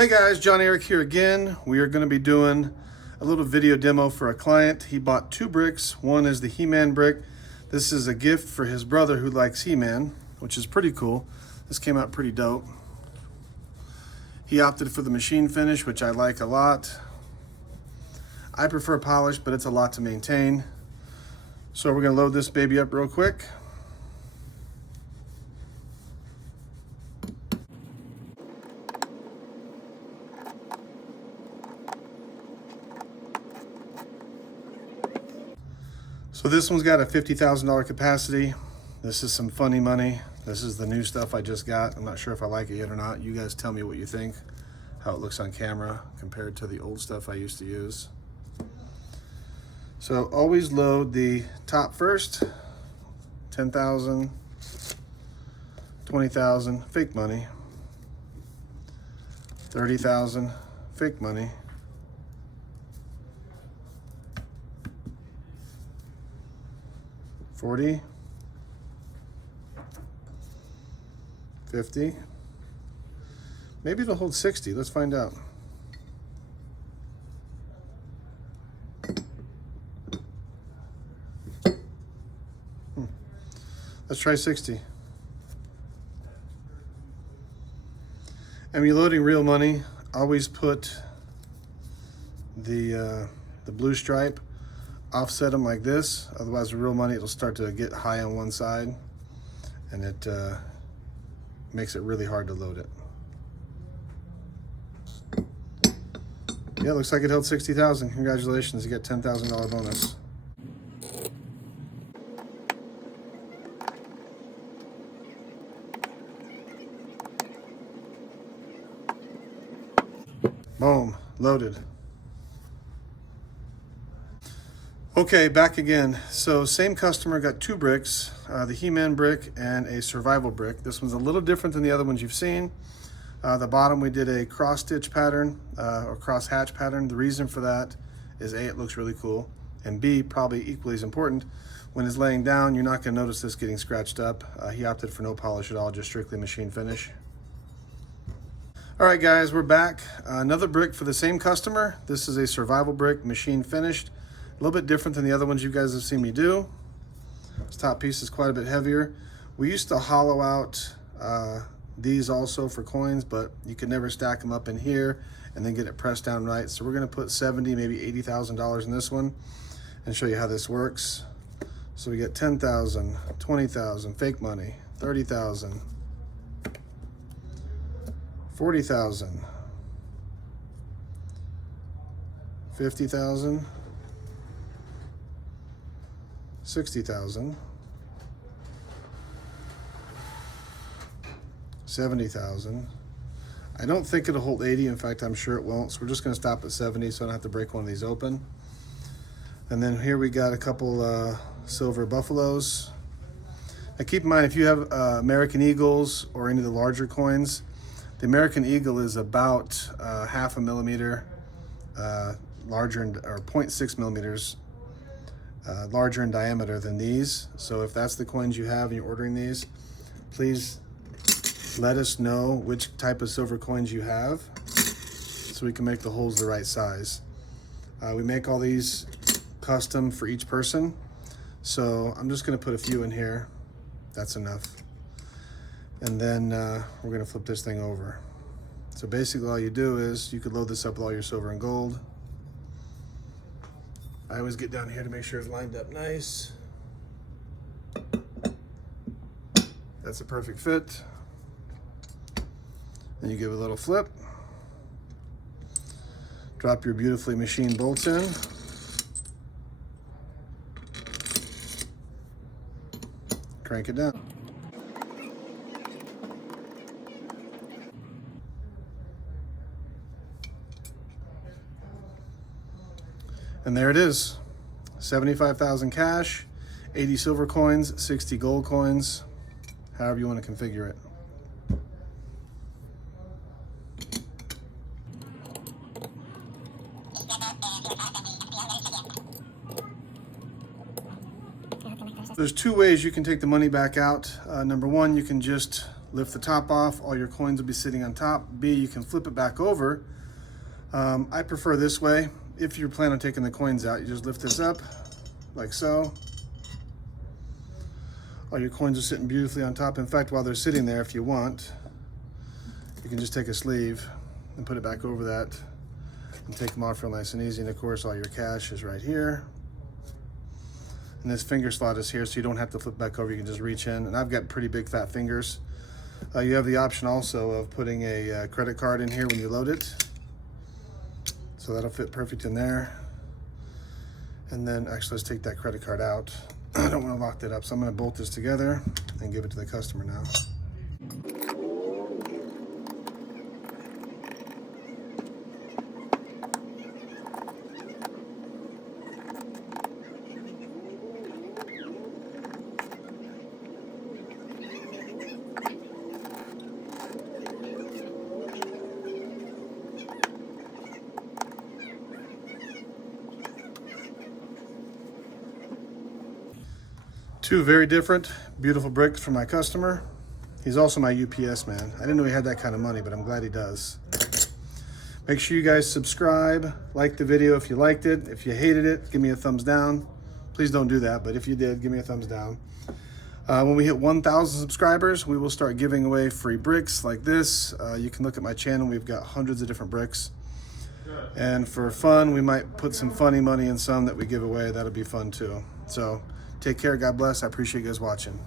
Hey guys, John Eric here again. We are going to be doing a little video demo for a client. He bought two bricks. One is the He-Man brick. This is a gift for his brother who likes He-Man, which is pretty cool. This came out pretty dope. He opted for the machine finish, which I like a lot. I prefer polish, but it's a lot to maintain. So we're going to load this baby up real quick. So this one's got a $50,000 capacity. This is some funny money. This is the new stuff I just got. I'm not sure if I like it yet or not. You guys tell me what you think, how it looks on camera compared to the old stuff I used to use. So always load the top first. 10,000, 20,000, fake money. 30,000, fake money. 40, 50, maybe it'll hold 60. Let's find out. Let's try 60. And when you're loading real money, always put the blue stripe, offset them like this. Otherwise, with real money, it'll start to get high on one side, and it makes it really hard to load it. Yeah, looks like it held 60,000. Congratulations, you get $10,000 bonus. Boom, loaded. Okay, back again. So same customer got two bricks, the He-Man brick and a survival brick. This one's a little different than the other ones you've seen. The bottom we did a cross stitch pattern or cross hatch pattern. The reason for that is A, it looks really cool, and B, probably equally as important, when it's laying down, you're not gonna notice this getting scratched up. He opted for no polish at all, just strictly machine finish. All right guys, we're back. Another brick for the same customer. This is a survival brick, machine finished. A little bit different than the other ones you guys have seen me do. This top piece is quite a bit heavier. We used to hollow out these also for coins, but you could never stack them up in here and then get it pressed down right. So we're gonna put $70,000, maybe $80,000 in this one and show you how this works. So we get 10,000, 20,000, fake money, 30,000, 40,000, 50,000, 60,000, 70,000. I don't think it'll hold 80. In fact, I'm sure it won't. So we're just going to stop at 70 so I don't have to break one of these open. And then here we got a couple silver buffaloes. Now keep in mind, if you have American Eagles or any of the larger coins, the American Eagle is about half a millimeter larger, or 0.6 millimeters larger in diameter than these. So if that's the coins you have and you're ordering these, please let us know which type of silver coins you have so we can make the holes the right size. We make all these custom for each person. So I'm just gonna put a few in here. That's enough. And then we're gonna flip this thing over. So basically all you do is you could load this up with all your silver and gold. I always get down here to make sure it's lined up nice. That's a perfect fit. Then you give it a little flip. Drop your beautifully machined bolts in. Crank it down. And there it is, 75,000 cash, 80 silver coins, 60 gold coins, however you want to configure it. There's two ways you can take the money back out. Number one, you can just lift the top off, all your coins will be sitting on top. B, you can flip it back over. I prefer this way. If you plan on taking the coins out, you just lift this up like so. All your coins are sitting beautifully on top. In fact, while they're sitting there, if you want, you can just take a sleeve and put it back over that and take them off real nice and easy. And of course, all your cash is right here. And this finger slot is here, so you don't have to flip back over. You can just reach in. And I've got pretty big fat fingers. You have the option also of putting a credit card in here when you load it. So that'll fit perfect in there. And then actually, let's take that credit card out. I don't want to lock that up, so I'm going to bolt this together and give it to the customer now. Two very different, beautiful bricks for my customer. He's also my UPS man. I didn't know he had that kind of money, but I'm glad he does. Make sure you guys subscribe, like the video if you liked it. If you hated it, give me a thumbs down. Please don't do that, but if you did, give me a thumbs down. When we hit 1,000 subscribers, we will start giving away free bricks like this. You can look at my channel. We've got hundreds of different bricks. And for fun, we might put some funny money in some that we give away. That'll be fun too. So take care. God bless. I appreciate you guys watching.